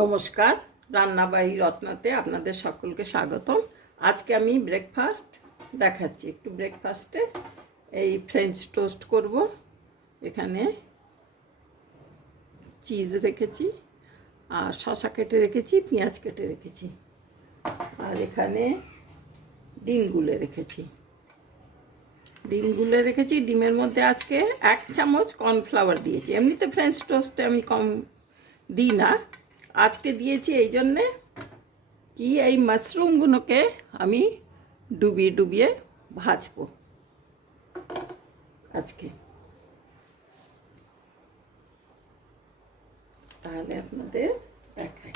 নমস্কার, রান্না বাই রত্নাতে আপনাদের সকলকে স্বাগতম। আজকে আমি ব্রেকফাস্ট দেখাচ্ছি। একটু ব্রেকফাস্টে এই ফ্রেঞ্চ টোস্ট করব। এখানে চিজ রেখেছি, আর শসা কেটে রেখেছি, পেঁয়াজ কেটে রেখেছি, আর এখানে ডিমগুলো রেখেছি। ডিমের মধ্যে আজকে 1 চামচ কর্নফ্লাওয়ার দিয়েছি। এমনিতে ফ্রেঞ্চ টোস্টে আমি কম দিই না, আজকে দিয়েছি এই জন্যে কি এই মাশরুমগুলোকে আমি ডুবিয়ে ডুবিয়ে ভাজবো আজকে। তাহলে আপনাদের দেখাই।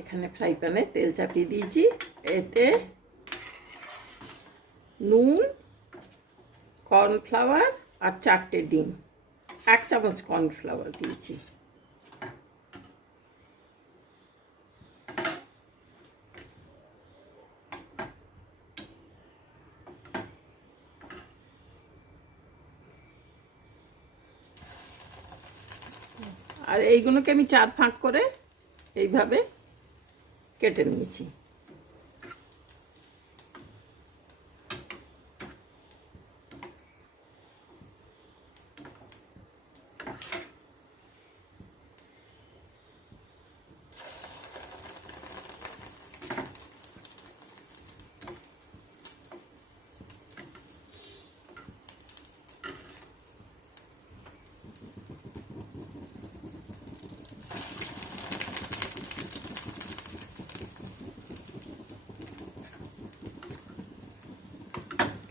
এখানে ফ্রাই প্যানে তেল চাপিয়ে দিয়েছি। এতে নুন, কর্নফ্লাওয়ার আর 4টে ডিম, 1 চামচ কর্নফ্লাওয়ার দিয়েছি। আর এইগুলোকে আমি 4 ফাঁক করে এইভাবে কেটে নিয়েছি।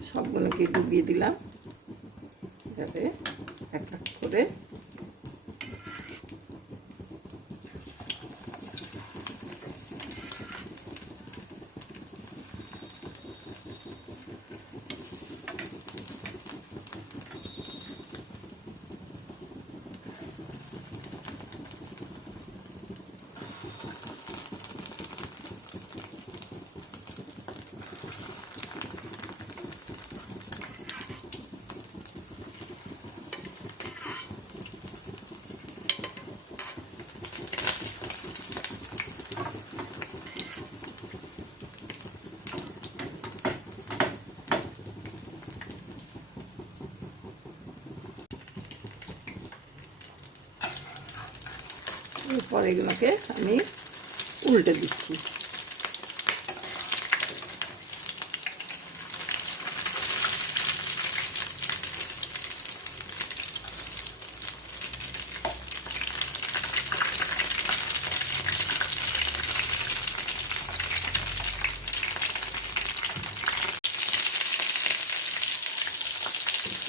সবগুলোকে ডুবিয়ে দিলাম এভাবে এক এক করে। এরপর এগুলোকে আমি উল্টে দিচ্ছি।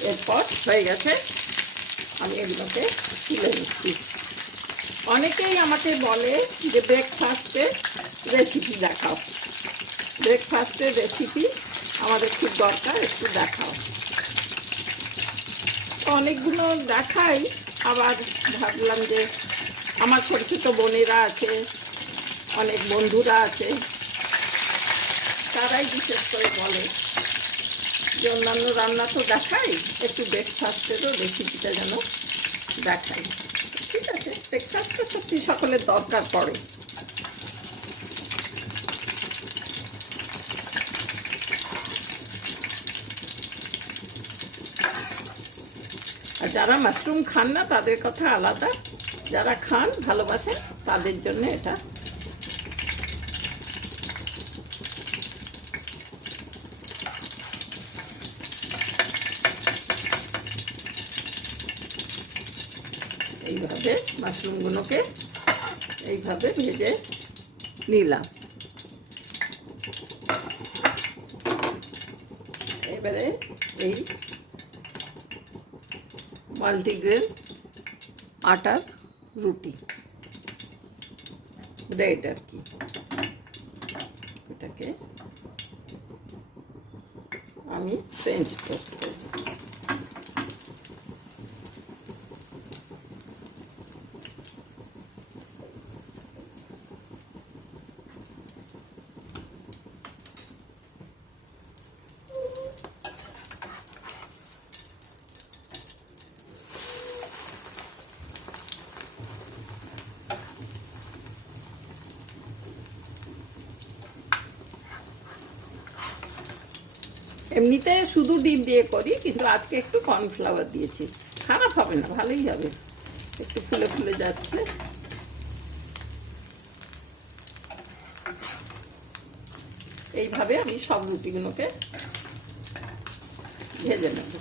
এরপর হয়ে গেছে, আমি এগুলোকে তুলে নিচ্ছি। অনেকেই আমাকে বলে যে ব্রেকফাস্টে রেসিপি দেখাও, ব্রেকফাস্টের রেসিপি আমাদের খুব দরকার, একটু দেখাও। অনেকগুলো দেখাই, আবার ভাবলাম যে আমার ছোটো ছোটো বোনেরা আছে, অনেক বন্ধুরা আছে, তারাই বিশেষ করে বলে যে অন্যান্য রান্না তো দেখাই, একটু ব্রেকফাস্টেরও রেসিপিটা যেন দেখাই। ঠিক আছে, ব্রেকফাস্টটা সত্যি সকলের দরকার পড়ে। আর যারা মাশরুম খান না তাদের কথা আলাদা, যারা খান ভালোবাসেন তাদের জন্য এটা। এইভাবে মাশরুমগুলোকে এইভাবে ভেজে নিলাম। এবারে এই মাল্টিগ্রেন আটার রুটি, ব্রেড আর কি, এটাকে আমি ফ্রেঞ্চ টোস্ট করব। এমনিতে শুধু ডিম দিয়ে করি, কিন্তু আজকে একটু কর্নফ্লাওয়ার দিয়েছি। খারাপ হবে না, ভালোই হবে। একটু ফুলে ফুলে যাচ্ছে। এইভাবে আমি সব রুটিগুলোকে ভেজে নেব।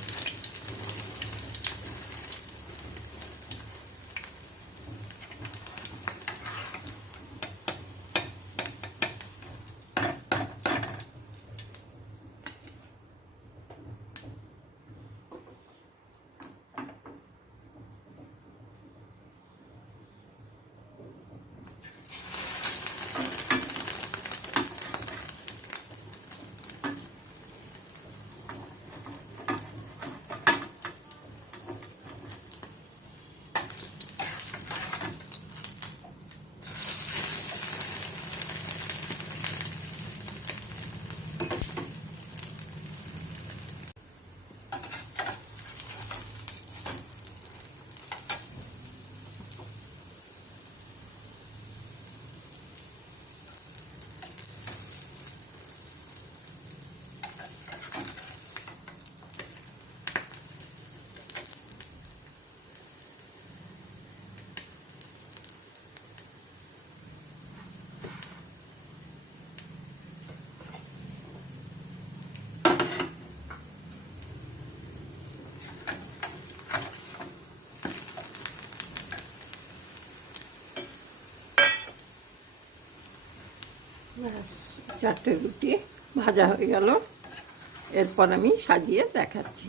চারটে রুটি ভাজা হয়ে গেল। এরপর আমি সাজিয়ে দেখাচ্ছি।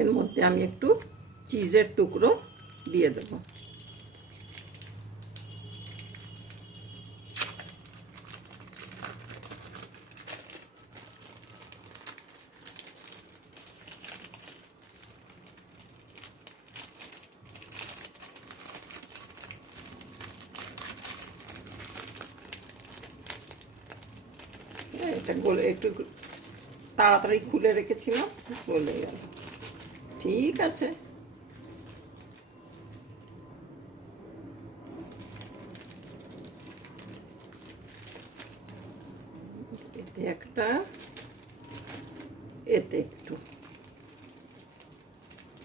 এর মধ্যে আমি একটু চিজের টুকরো দিয়ে দেব। এটা গলে একটু তাড়াতাড়ি খুলে রেখেছিলাম, গলে গেল। ঠিক আছে, এতে একটা, এতে একটু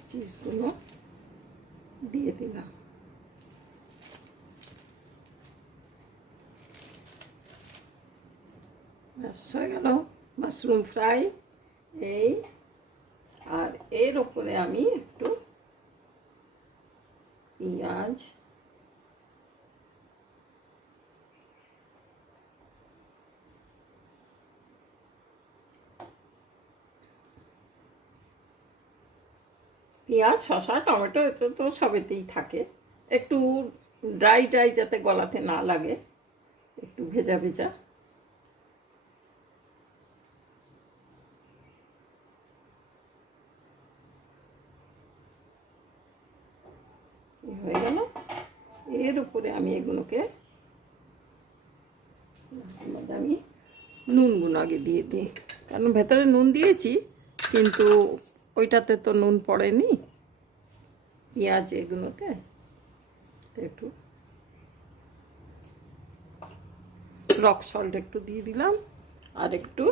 চিজগুলো দিয়ে দিলাম। ব্যাস হয়ে গেল মাশরুম ফ্রাই। এই আর এর ওপরে আমি একটু পেঁয়াজ, শসা, টমেটো, এতে তো সবেতেই থাকে। একটু ড্রাই ড্রাই যাতে গলাতে না লাগে, একটু ভেজা ভেজা। হয়ে গেল। এর উপরে আমি এগুলোকে, আমি নুনগুলো আগে দিয়ে দিই, কারণ ভেতরে নুন দিয়েছি, কিন্তু ওইটাতে তো নুন পড়েনি, পেঁয়াজ এগুলোতে। একটু রক সল্ট একটু দিয়ে দিলাম, আর একটু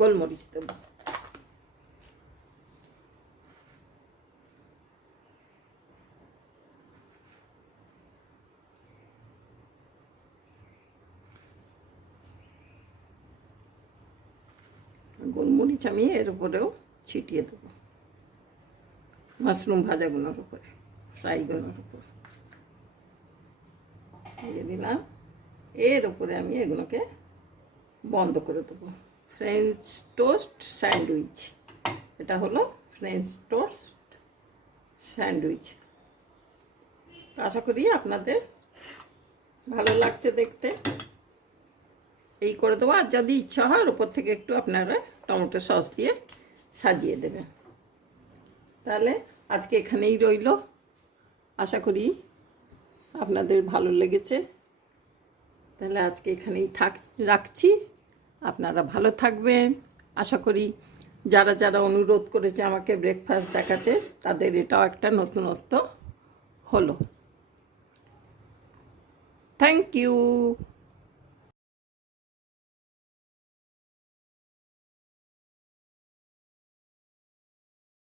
গোলমরিচ দেব। গোলমরিচ আমি এর উপরেও ছিটিয়ে দেবো, মাশরুম ভাজাগুলোর উপরে, ফ্রাইগুলোর উপর দিয়ে দিলাম। এর উপরে আমি এগুলোকে বন্ধ করে দেবো। ফ্রেঞ্চ টোস্ট স্যান্ডউইচ, এটা হলো ফ্রেঞ্চ টোস্ট স্যান্ডউইচ। আশা করি আপনাদের ভালো লাগছে দেখতে। এই করে দেবো, আর যদি ইচ্ছা হয় ওর উপর থেকে একটু আপনারা টমেটো সস দিয়ে সাজিয়ে দেবেন। তাহলে আজকে এখানেই রইল, আশা করি আপনাদের ভালো লেগেছে। তাহলে আজকে এখানেই রাখছি। আপনারা ভালো থাকবেন। আশা করি যারা যারা অনুরোধ করেছে আমাকে ব্রেকফাস্ট দেখাতে, তাদের এটাও একটা নতুনত্ব হলো। Thank you.